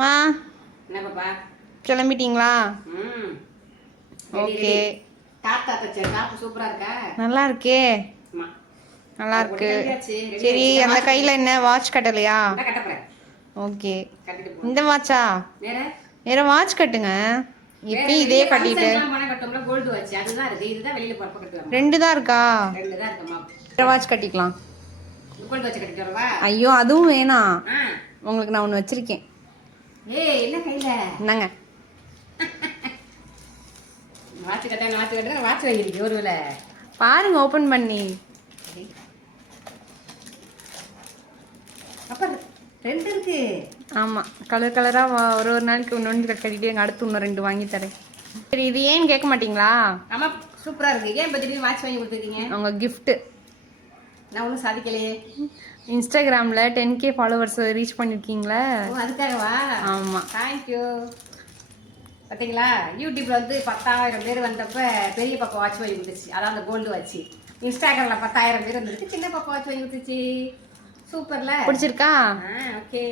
மா என்ன பாப்பா கிளம்பிட்டீங்களா? ம் ஓகே. தாத்தா தச்ச டாப் சூப்பரா இருக்கா? நல்லா இருக்கே. ஆமா நல்லா இருக்கு. கிளம்பியாச்சு. சரி, அந்த கையில் என்ன வாட்ச் கட்டலையா? கட்ட போறேன். ஓகே. கட்டிட்டு போ. இந்த வாட்சா? வேற வாட்ச் கட்டுங்க. இப்படி இதே கட்டிட்டு பணம் கட்டோம்ல கோல்டு வாட்ச் அதுதான் இருக்கு. இதுதான் வெளியில போறப்ப கட்டுவாங்க. ரெண்டு தான் இருக்கா? ரெண்டு தான் இருக்குமா. வேற வாட்ச் கட்டிக்கலாம். கோல்டு வாட்ச் கட்டிட்டு வரவா? ஐயோ அதுவும் வேணாம். உங்களுக்கு நான் ஒன்று வச்சிருக்கேன். ஏய் என்ன கையில? என்னங்க? வாட்ச் கட்ட வாட்ச் வாங்கிருக்கு ஒருவேளை. பாருங்க ஓபன் பண்ணி. அப்ப ரெண்டு இருக்கு. ஆமா கலர் கலரா ஒரு நாளைக்கு ஒன்று கட்டிட்டு எங்க அடுத்து இன்னும் 2 வாங்கி தரேன். சரி, இது ஏன்னு கேட்க மாட்டீங்களா? ஆமா சூப்பரா இருக்கு. ஏன் பத்திரிக்கை வாட்ச் வாங்கி கொடுத்துருக்கீங்க? அவங்க கிஃப்ட். நான் ஒன்றும் சாதிக்கலையே. இன்ஸ்டாகிராமில் 10K ஃபாலோவர்ஸ் ரீச் பண்ணியிருக்கீங்களே. ஓ அதுக்காகவா? ஆமாம். தேங்க்யூ. பார்த்தீங்களா யூடியூப்ல வந்து 10,000 பேர் வந்தப்ப பெரிய பாப்பா வாட்ச் வாங்கி கொடுத்துச்சு. அதான் அந்த கோல்டு வாட்ச். இன்ஸ்டாகிராமில் 10,000 பேர் வந்துருக்கு. சின்ன பாப்பா வாட்ச் வாங்கி கொடுத்துச்சு. சூப்பர்ல. பிடிச்சிருக்கா? ஓகே.